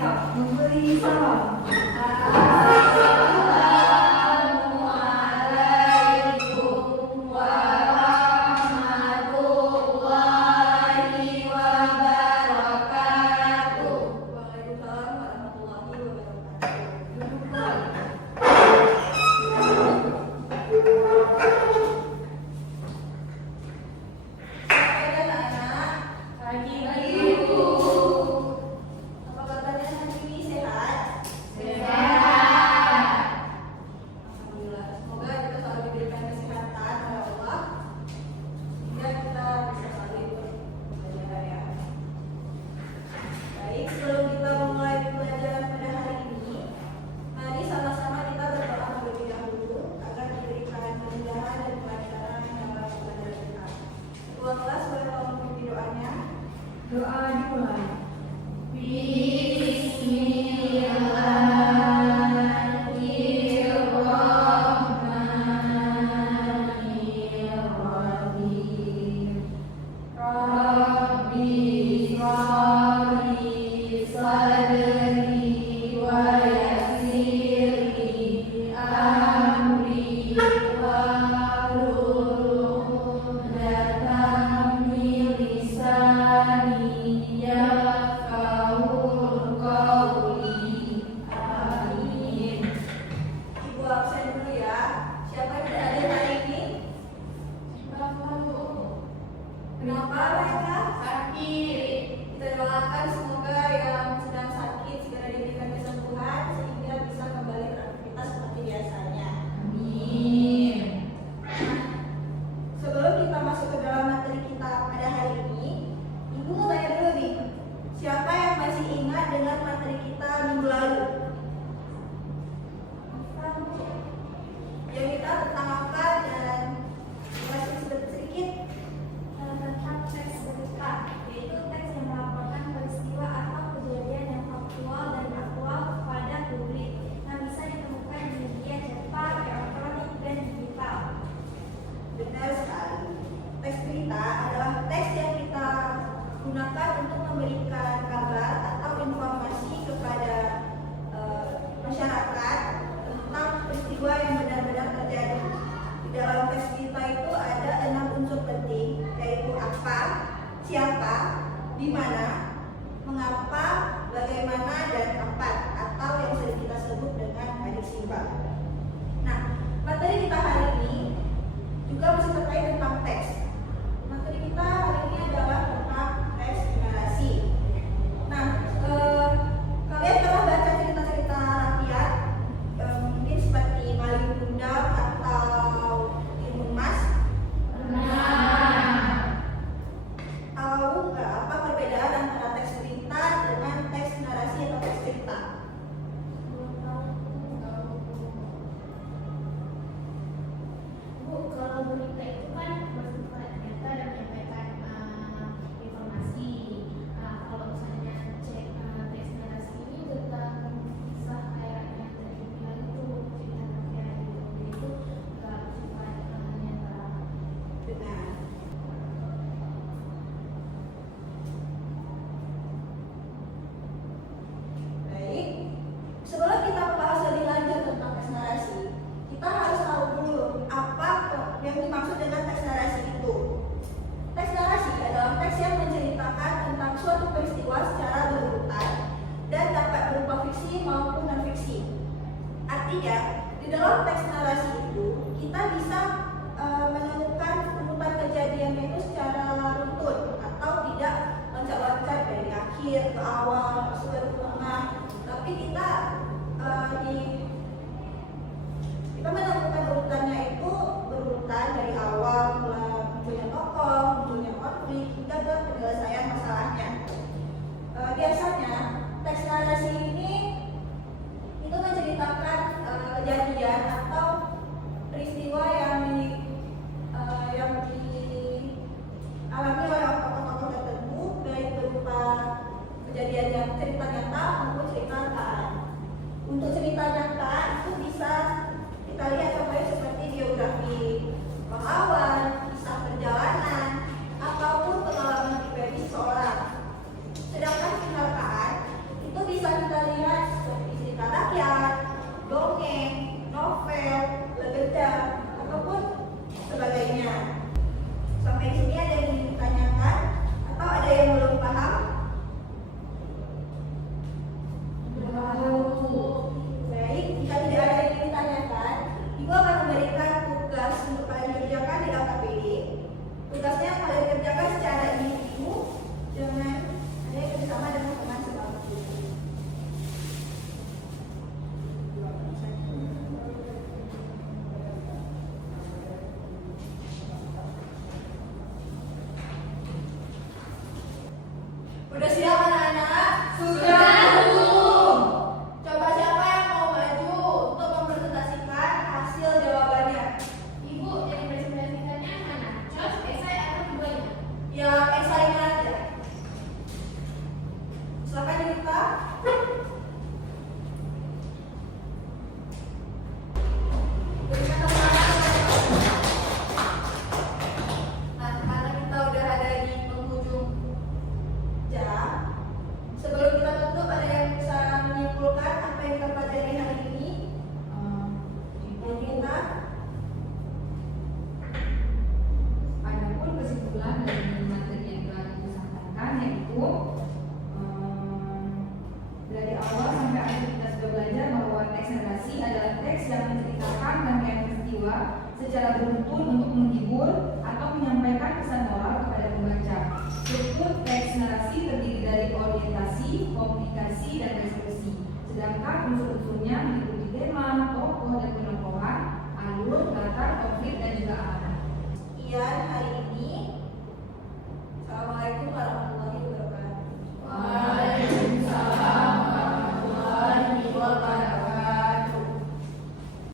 siap memberi salam. Assalamualaikum warahmatullahi wabarakatuh. Waalaikumsalam warahmatullahi wabarakatuh. Duduklah. Selamat anak-anak. Pagi ibu. Apa kabarnya hari ini, sehat? Sehat. Alhamdulillah. Semoga kita selalu diberikan kesehatan oleh Allah sehingga kita bisa selalu belajar ya. Baik, sebelum kita memulai pembelajaran pada hari ini, mari sama-sama kita berdoa terlebih dahulu agar diberikan kemudahan dan kelancaran dalam pembelajaran kita. Ketua kelas boleh tolong memimpin doanya. Doa dimulai. Bismillahirrahmanirrahim. Rabbi shrah sadri wa yassir li amri wahlul 'uqdatam min lisani yafqahul qawli. Amin. Ibu absen dulu ya. Siapa yang tidak hadir hari ini? Kenapa mereka? Sakit. Kita doakan semoga yang sedang sakit segera diberikan kesembuhan sehingga bisa kembali beraktivitas seperti biasanya. Amin. Sebelum kita masuk ke dalam materi kita pada hari ini, Ibu mau tanya dulu nih, siapa yang masih ingat dengan materi kita minggu lalu? Yang kita tentang apa dan masih sedikit Tentang teks berita, yaitu teks yang melaporkan peristiwa atau kejadian yang faktual dan aktual kepada publik yang bisa ditemukan di media cetak, elektronik, dan digital. benar sekali. Teks berita adalah teks yang kita gunakan untuk memberikan kabar atau informasi kepada masyarakat tentang peristiwa yang benar-benar terjadi. Di dalam teks berita itu ada 6 unsur penting, yaitu apa, siapa, di mana, mengapa, bagaimana, dan kapan, atau yang sering kita sebut dengan hadis simbol. Nah, materi kita hari ini juga masih terkait tentang teks. Materi kita hari ini adalah tentang teks narasi. Nah, kalian pernah baca cerita-cerita rakyat, mungkin seperti Malin Kundang atau Timun Mas? Tahu nggak apa perbedaan antara teks berita dengan teks narasi atau teks cerita? tertuntut untuk menghibur atau menyampaikan pesan moral kepada pembaca. Struktur teks narasi terdiri dari orientasi, komunikasi, dan ekspresi. Sedangkan unsur-unsurnya